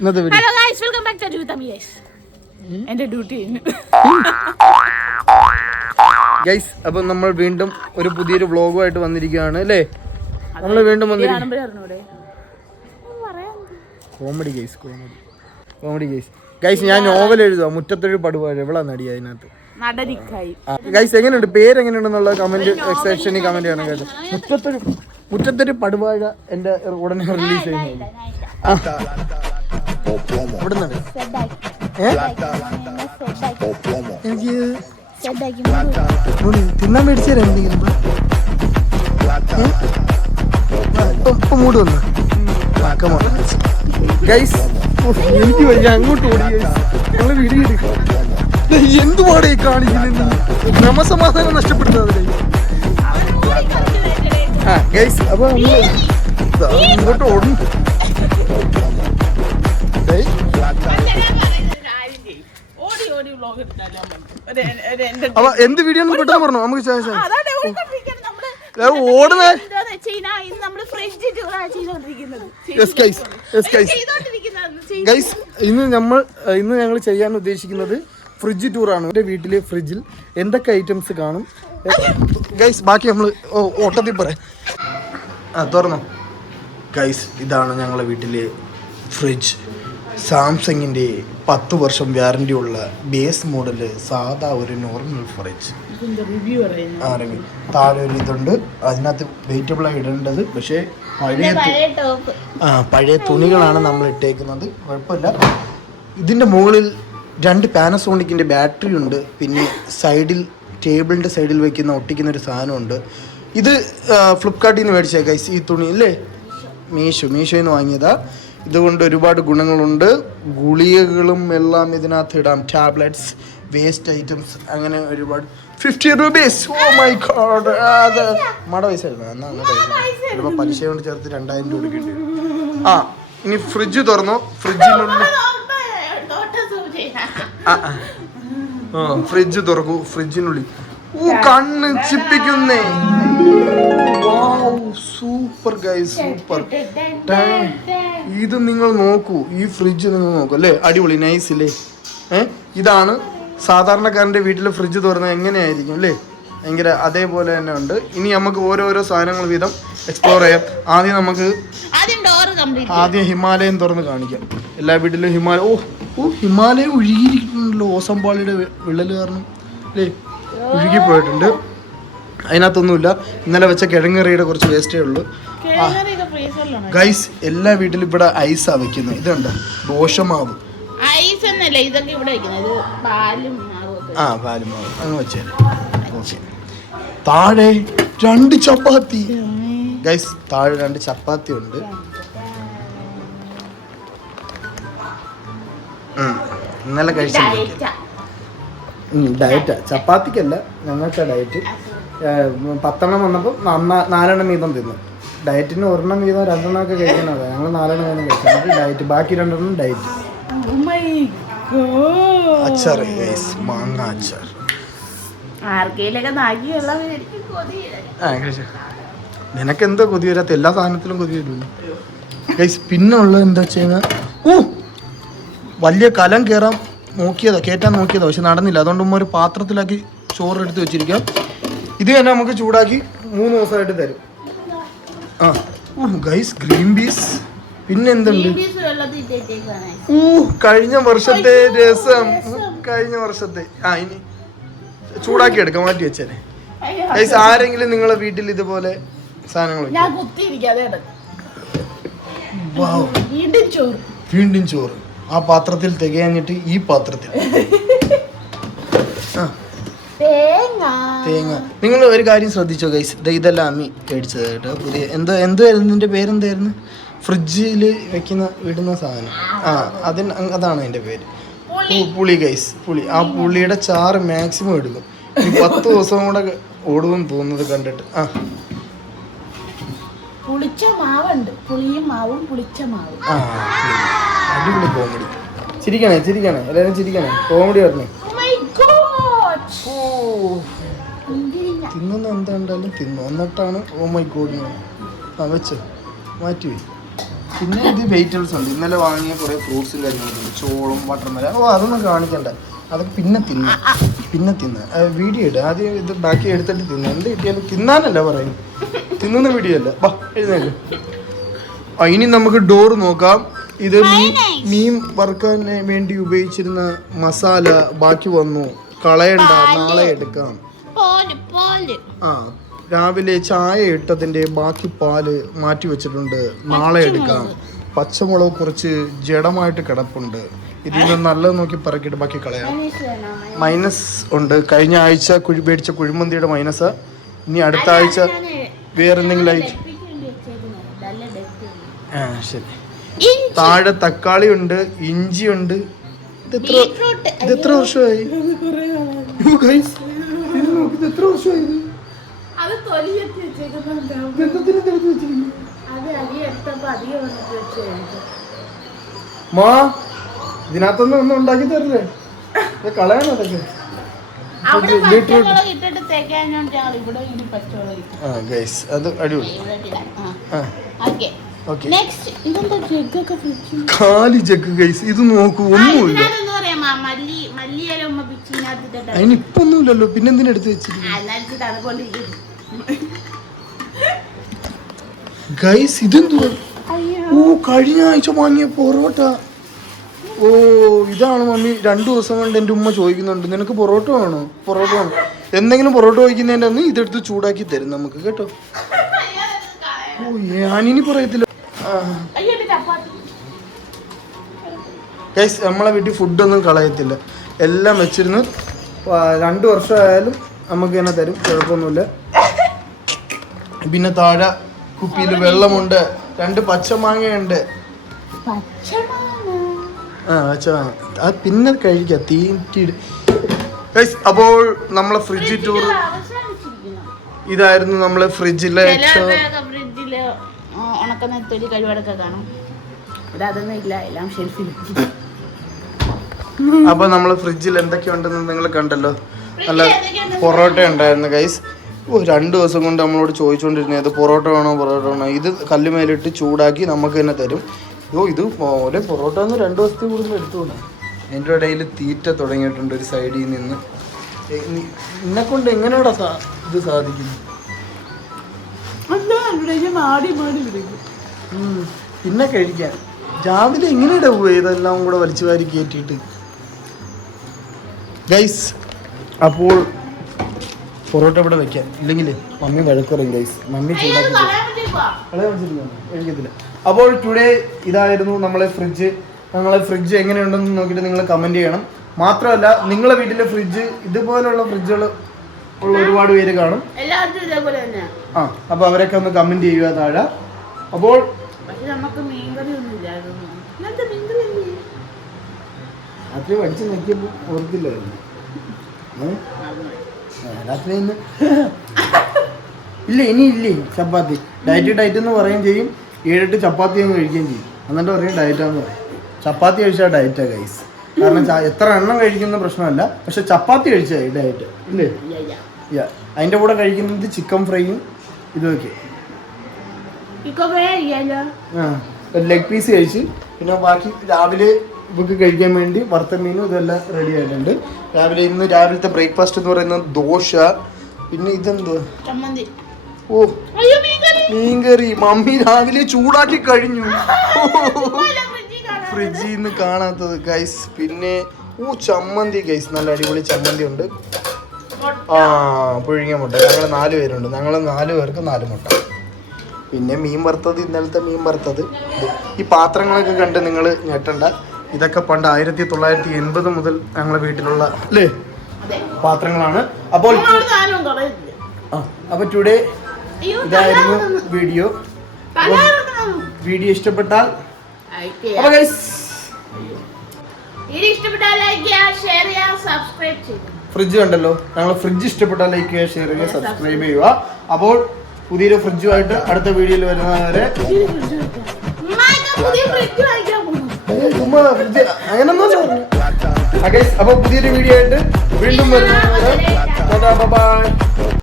ഇന്നത്തെ video. Hello guys, welcome back to ജൂതമി guys. എൻ്റെ ഡ്യൂട്ടി ഗൈസ്, അപ്പം നമ്മൾ വീണ്ടും ഒരു പുതിയൊരു വ്ളോഗുമായിട്ട് വന്നിരിക്കുകയാണ് അല്ലേ? നമ്മൾ വീണ്ടും comedy guys, comedy guys. Guys, ഞാൻ നോവൽ എഴുതുക. മുറ്റത്തൊരു പടുവാഴ എവിടെ നടി അതിനകത്ത്. ഗൈസ്, എങ്ങനെയുണ്ട്? പേര് എങ്ങനെയുണ്ടെന്നുള്ള കമന്റ് സെക്ഷനിൽ കമന്റ് ചെയ്യണം കേട്ടോ. മുറ്റത്തൊരു പടുവാഴ എൻ്റെ ഉടനെ റിലീസ് ചെയ്യുന്നു. എനിക്ക് തിന്നാൻ മേടിച്ചു തരാം എന്തെങ്കിലും. ഇപ്പൊ മൂട് വന്നു ഗൈസ്. എനിക്ക് വയ്യ, അങ്ങോട്ട് ഓടി ഗൈസ്. ഞങ്ങള് വീഡിയോ എടുക്കാം. എന്തുപാടെ കാണിക്കുന്നത്? ക്രമസമാധാനം നഷ്ടപ്പെടുത്താതെ ഗൈസ്. അപ്പൊ ഇങ്ങോട്ട് ഓടും. അപ്പൊ എന്ത് വീഡിയോ പെട്ടെന്ന് പറഞ്ഞു നമുക്ക്. ഓടുന്ന ഗൈസ്, ഇന്ന് ഞങ്ങൾ ചെയ്യാൻ ഉദ്ദേശിക്കുന്നത് ഫ്രിഡ്ജ് ടൂറാണ്. എൻ്റെ വീട്ടിലെ ഫ്രിഡ്ജിൽ എന്തൊക്കെ ഐറ്റംസ് കാണും ഗൈസ്, ബാക്കി നമ്മൾ ഓട്ടത്തിൽ പറയാം. തുറന്നോ ഗൈസ്. ഇതാണ് ഞങ്ങളുടെ വീട്ടിലെ ഫ്രിഡ്ജ്. സാംസങ്ങിൻ്റെ 10 വർഷം വാറണ്ടി ഉള്ള ബേസ് മോഡല് സാധാ ഒരു നോർമൽ ഫ്രിഡ്ജ്. താഴെ ഒരു ഇതുണ്ട്, അതിനകത്ത് വെജിറ്റബിളാണ് ഇടേണ്ടത്. പക്ഷേ പഴയ തുണികളാണ് നമ്മൾ ഇട്ടേക്കുന്നത്. കുഴപ്പമില്ല. ഇതിൻ്റെ മുകളിൽ 2 പാനസോണിക്കിൻ്റെ ബാറ്ററി ഉണ്ട്. പിന്നെ സൈഡിൽ ടേബിളിൻ്റെ സൈഡിൽ വെക്കുന്ന ഒട്ടിക്കുന്ന ഒരു സാധനമുണ്ട്. ഇത് ഫ്ലിപ്കാർട്ടിൽ നിന്ന് മേടിച്ചേ ഗൈസ്. ഈ തുണി അല്ലേ, മീഷോയിൽ നിന്ന് വാങ്ങിയതാ. ഇതുകൊണ്ട് ഒരുപാട് ഗുണങ്ങളുണ്ട്. ഗുളികകളും എല്ലാം ഇതിനകത്ത് ഇടാം. ടാബ്ലറ്റ്സ്, വേസ്റ്റ് ഐറ്റംസ്, അങ്ങനെ ഒരുപാട്. 50 രൂപീസ്. Oh my God. അത് മട പൈസ ഇടുമ്പോൾ പലിശ കൊണ്ട് ചേർത്ത് 2000 രൂപ കിട്ടി. ഇനി ഫ്രിഡ്ജ് തുറന്നു. ഫ്രിഡ്ജ് തുറക്കൂ. ഫ്രിഡ്ജിനുള്ളിൽ കണ്ണ് ചിപ്പിക്കുന്നേ. Super guys, super. ഇത് നിങ്ങൾ നോക്കൂ, ഈ ഫ്രിഡ്ജ് നിങ്ങൾ നോക്കൂ അല്ലേ, അടിപൊളി, നൈസ് ഇല്ലേ? ഇതാണ് സാധാരണക്കാരൻ്റെ വീട്ടിലെ ഫ്രിഡ്ജ് തുറന്നത് എങ്ങനെയായിരിക്കും അല്ലേ? ഭയങ്കര അതേപോലെ തന്നെ ഉണ്ട്. ഇനി നമുക്ക് ഓരോരോ സാധനങ്ങൾ വീതം എക്സ്പ്ലോർ ചെയ്യാം. ആദ്യം ഹിമാലയം തുറന്ന് കാണിക്കാം. എല്ലാ വീട്ടിലും ഹിമാലയം ഒഴുകിയിരിക്കുന്നുണ്ടല്ലോ. ഓസംപാളിയുടെ വിള്ളൽ കാരണം അല്ലേ ഒഴുകിപ്പോയിട്ടുണ്ട്. അതിനകത്തൊന്നുമില്ല. ഇന്നലെ വെച്ച കിഴങ്ങറിയുടെ കുറച്ച് വേസ്റ്റേ ഉള്ളൂ ഗൈസ്. എല്ലാ വീട്ടിലും ഇവിടെ ഐസാ വെക്കുന്നത്. ഇതുണ്ട് ദോശമാവ്. പാലും മാവ് അങ്ങ് വെച്ചേ. താഴെ 2 ചപ്പാത്തി ഗൈസ്. താഴെ 2 ചപ്പാത്തി ഉണ്ട്. ഇന്നലെ കഴിച്ചില്ല. ഡയറ്റാ, ചപ്പാത്തിക്കല്ല, ഞങ്ങൾക്ക് ഡയറ്റ്. 10 എണ്ണം വന്നപ്പോൾ 4 എണ്ണം വീതം തിന്നു. ഡയറ്റിന് 1 എണ്ണം വീതം 2 എണ്ണം ഒക്കെ കഴിക്കണത്. ഞങ്ങൾ 4 എണ്ണം വീതം കഴിച്ചു. ഡയറ്റ്, ബാക്കി 2 എണ്ണം ഡയറ്റ്. അച്ചാർ ഗൈസ്, മാങ്ങ അച്ചാർ. നിനക്ക് എന്താ കൊതി വരാത്ത? എല്ലാ സാധനത്തിലും കൊതി വരും ഗൈസ്. പിന്നെ ഉള്ളത് എന്താ വെച്ച് കഴിഞ്ഞാൽ വലിയ കലം കയറ്റാൻ നോക്കിയതാ, പക്ഷെ നടന്നില്ല. അതുകൊണ്ട് ഒരു പാത്രത്തിലാക്കി ചോറ് എടുത്ത് വെച്ചിരിക്കാം. ഇത് തന്നെ നമുക്ക് ചൂടാക്കി 3 ദിവസമായിട്ട് തരും. Guys, green peas. പിന്നെ എന്തുണ്ട്? കഴിഞ്ഞ വർഷത്തെ രസം. ഇനി ചൂടാക്കി എടുക്കാം, മാറ്റി വെച്ചേനെ ഗൈസ്. ആരെങ്കിലും നിങ്ങളെ വീട്ടിൽ ഇതുപോലെ സാധനങ്ങൾ? വീണ്ടും ചോറ്. ആ പാത്രത്തിൽ തികയാഞ്ഞിട്ട് ഈ പാത്രത്തിൽ തേങ്ങ. നിങ്ങൾ ഒരു കാര്യം ശ്രദ്ധിച്ചോ ഗൈസ്, ഇതെല്ലാം അമ്മി മേടിച്ചത് കേട്ടോ. പുതിയ എന്തായിരുന്നു ഇതിൻ്റെ പേരെന്തായിരുന്നു? ഫ്രിഡ്ജിൽ വെക്കുന്ന ഇടുന്ന സാധനം. അതാണ് അതിൻ്റെ പേര്. പുളി ഗൈസ്, പുളി. ആ പുളിയുടെ ചാറ് മാക്സിമം എടുക്കും. 10 ദിവസം കൂടെ ഓടുമെന്ന് തോന്നുന്നത് കണ്ടിട്ട്. അടിപൊളി കോമഡി. ചിരിക്കണേ എല്ലാവരും ചിരിക്കണേ. കോമഡി പറഞ്ഞേ. തിന്നുന്ന എന്താ ഉണ്ടാലും തിന്നു. എന്നിട്ടാണ് ഓ മൈ ഗോഡ് വെച്ച് മാറ്റി. പിന്നെ ഇത് വെജിറ്റബിൾസ് ഉണ്ട്. ഇന്നലെ വാങ്ങിയ കുറേ ഫ്രൂട്ട്സും കാര്യങ്ങളൊക്കെ ഉണ്ട്. ചോളം, വാട്ടർമെലൻ. അതൊന്നും കാണിക്കണ്ട, അതൊക്കെ പിന്നെ തിന്ന് വീഡിയോ ഇടുക. ആദ്യം ഇത് ബാക്കി എടുത്തിട്ട് തിന്ന്. എന്ത് കിട്ടിയാലും തിന്നാനല്ല പറയും, തിന്നുന്ന വീഡിയോ അല്ല. വാ എഴുന്നേക്ക്. ഇനി നമുക്ക് ഡോർ നോക്കാം. ഇത് മീൻ വറുക്കാൻ വേണ്ടി ഉപയോഗിച്ചിരുന്ന മസാല ബാക്കി വന്നു, കളയണ്ട, നാളെ എടുക്കാം. രാവിലെ ചായ ഇട്ടതിന്റെ ബാക്കി പാല് മാറ്റി വെച്ചിട്ടുണ്ട്, നാളെ എടുക്കാം. പച്ചമുളക് കുറച്ച് ജഡമായിട്ട് കിടപ്പുണ്ട്, ഇതിൽ നിന്ന് നല്ലത് നോക്കി പറക്കിയിട്ട് ബാക്കി കളയാം. മൈനസ് ഉണ്ട്, കഴിഞ്ഞ ആഴ്ച മേടിച്ച കുഴിമന്തിയുടെ മൈനസാ. ഇനി അടുത്ത ആഴ്ച വേറെ എന്തെങ്കിലും ആയിട്ട്. ശരി. താഴെ തക്കാളി ഉണ്ട്, ഇഞ്ചി ഉണ്ട്. ഇത് എത്ര വർഷമായി? എത്ര വർഷമായി? മാ ഇതിനകത്തൊന്നും ഒന്നും ഉണ്ടാക്കി തരില്ലേ? കളയണം അതൊക്കെ. അത് അടിപൊളി. കാലി ജഗ് ഗൈസ്, ഇത് നോക്കൂ, ഒന്നുമില്ല. അതിനിപ്പൊന്നുമില്ലല്ലോ, പിന്നെന്തിനാ എടുത്ത് വെച്ചിരിക്കുന്നത് ഗൈസ്? ഇതെന്തുവാ? ഓ, കഴിഞ്ഞ ആഴ്ച വാങ്ങിയ പൊറോട്ട. ഓ, ഇതാണ് മമ്മി 2 ദിവസം കൊണ്ട് എൻ്റെ ഉമ്മ ചോദിക്കുന്നുണ്ട്, നിനക്ക് പൊറോട്ട വേണോ? പൊറോട്ട വേണോ? എന്തെങ്കിലും പൊറോട്ട ചോദിക്കുന്നതിൻ്റെ അന്ന് ഇതെടുത്ത് ചൂടാക്കി തരും നമുക്ക്, കേട്ടോ. ഓ, ഞാനിനി പറയത്തില്ല. ഗൈസ്, നമ്മളെ വീട്ടിൽ ഫുഡൊന്നും കളയത്തില്ല, എല്ലാം വെച്ചിരുന്ന് 2 വർഷമായാലും നമുക്ക് തന്നെ തരും, കുഴപ്പമൊന്നുമില്ല. പിന്നെ താഴെ കുപ്പിയിൽ വെള്ളമുണ്ട്, 2 പച്ചമാങ്ങയുണ്ട്. പച്ചമാങ്ങ അത് പിന്നെ കഴിക്കാം, തീറ്റിട്ട്. ഗൈസ്, അപ്പോൾ നമ്മളെ ഫ്രിഡ്ജ് ടൂർ ഇതായിരുന്നു. നമ്മളെ ഫ്രിഡ്ജിലെ ഉണക്കനെത്തോലി കഴിവടൊക്കെ കാണും, അതൊന്നും ഇല്ല, എല്ലാം ഷെൽഫിൽ. അപ്പൊ നമ്മള് ഫ്രിഡ്ജിൽ എന്തൊക്കെയുണ്ടെന്ന് നിങ്ങൾ കണ്ടല്ലോ. നല്ല പൊറോട്ട ഉണ്ടായിരുന്നു ഗൈസ്. 2 ദിവസം കൊണ്ട് നമ്മളോട് ചോദിച്ചുകൊണ്ടിരുന്നത് പൊറോട്ട വേണോ, പൊറോട്ട വേണോ. ഇത് കല്ലുമേലിട്ട് ചൂടാക്കി നമുക്ക് തന്നെ തരും. ഇത് ഒരേ പൊറോട്ട ഒന്ന് 2 ദിവസത്തിൽ കൂടുതൽ എടുത്തോളൂ. എൻ്റെ ഇടയിൽ തീറ്റ തുടങ്ങിയിട്ടുണ്ട് ഒരു സൈഡിൽ നിന്ന്. എന്നെ കൊണ്ട് എങ്ങനെയാടാ ഇത് സാധിക്കുന്നു? പിന്നെ കഴിക്കാൻ രാവിലെ എങ്ങനെയാ പോവുക ഇതെല്ലാം കൂടെ വലിച്ചു വാരി കയറ്റിയിട്ട് ഗൈസ്. അപ്പോൾ പൊറോട്ട ഇവിടെ വെക്കാം, ഇല്ലെങ്കിൽ മമ്മി വഴക്കുറയും ഗൈസ്. മമ്മി ചൂടാക്കി കഴിക്കത്തില്ല. അപ്പോൾ ടുഡേ ഇതായിരുന്നു നമ്മളെ ഫ്രിഡ്ജ്. ഞങ്ങളെ ഫ്രിഡ്ജ് എങ്ങനെയുണ്ടെന്ന് നോക്കിയിട്ട് നിങ്ങൾ കമൻറ്റ് ചെയ്യണം. മാത്രമല്ല, നിങ്ങളെ വീട്ടിലെ ഫ്രിഡ്ജ് ഇതുപോലുള്ള ഫ്രിഡ്ജുകൾ ഉള്ള ഒരുപാട് പേര് കാണും. അപ്പോൾ അവരൊക്കെ ഒന്ന് കമൻറ്റ് ചെയ്യുക താഴെ. അപ്പോൾ രാത്രി പഠിച്ച് നോക്കിയപ്പോൾ ഓർത്തില്ലായിരുന്നു. രാത്രി ഇല്ല, ഇനിയില്ലേ ചപ്പാത്തി. ഡയറ്റ് എന്ന് പറയുകയും ചെയ്യും, 7-8 ചപ്പാത്തി അങ്ങ് കഴിക്കുകയും ചെയ്യും. എന്നിട്ട് പറയും ഡയറ്റാന്ന് പറയും. ചപ്പാത്തി കഴിച്ചാൽ ഡയറ്റാ ഗൈസ്. കാരണം എത്ര എണ്ണം കഴിക്കുന്ന പ്രശ്നമല്ല, പക്ഷെ ചപ്പാത്തി കഴിച്ചാൽ ഡയറ്റ് ഇല്ലേ? അതിൻ്റെ കൂടെ കഴിക്കുന്നത് ചിക്കൻ ഫ്രൈയും ഇതൊക്കെ. ലെഗ് പീസ് കഴിച്ച് പിന്നെ ബാക്കി രാവിലെ ഇവർക്ക് കഴിക്കാൻ വേണ്ടി വറുത്ത മീനും ഇതെല്ലാം റെഡി ആയിട്ടുണ്ട്. രാവിലത്തെ ബ്രേക്ക്ഫാസ്റ്റ് എന്ന് പറയുന്നത് ദോശ. പിന്നെ ഇതെന്തുവാ? ഓ, മീൻകറി മമ്മി രാവിലെ ചൂടാക്കി കഴിഞ്ഞു, ഫ്രിഡ്ജിൽ നിന്ന് കാണാത്തത് ഗൈസ്. പിന്നെ ചമ്മന്തി ഗൈസ്, നല്ല അടിപൊളി ചമ്മന്തി ഉണ്ട്. പുഴുങ്ങിയ മുട്ട. ഞങ്ങൾ 4 പേരുണ്ട്, ഞങ്ങൾ 4 പേർക്ക് 4 മുട്ട. പിന്നെ മീൻ വറുത്തത്, ഇന്നലത്തെ മീൻ വറുത്തത്. ഈ പാത്രങ്ങളൊക്കെ കണ്ട് നിങ്ങൾ ഞെട്ടണ്ട, ഇതൊക്കെ പണ്ട് 1980 മുതൽ ഞങ്ങളെ വീട്ടിലുള്ള അല്ലേ പാത്രങ്ങളാണ്. അപ്പോൾ ടുഡേ ഇതായിരുന്നു വീഡിയോ. ഇഷ്ടപ്പെട്ടാൽ ഫ്രിഡ്ജ് കണ്ടല്ലോ, ഞങ്ങൾ ഫ്രിഡ്ജ് ഇഷ്ടപ്പെട്ടാൽ ലൈക്ക് ചെയ്യുക, ഷെയർ ചെയ്യുക, സബ്സ്ക്രൈബ് ചെയ്യുക. അപ്പോൾ പുതിയൊരു ഫ്രിഡ്ജുമായിട്ട് അടുത്ത വീഡിയോയിൽ വരുന്നവരെ അങ്ങനൊന്നും. അപ്പോൾ പുതിയൊരു വീഡിയോ ആയിട്ട് വീണ്ടും വരുന്നവരെ ബൈ.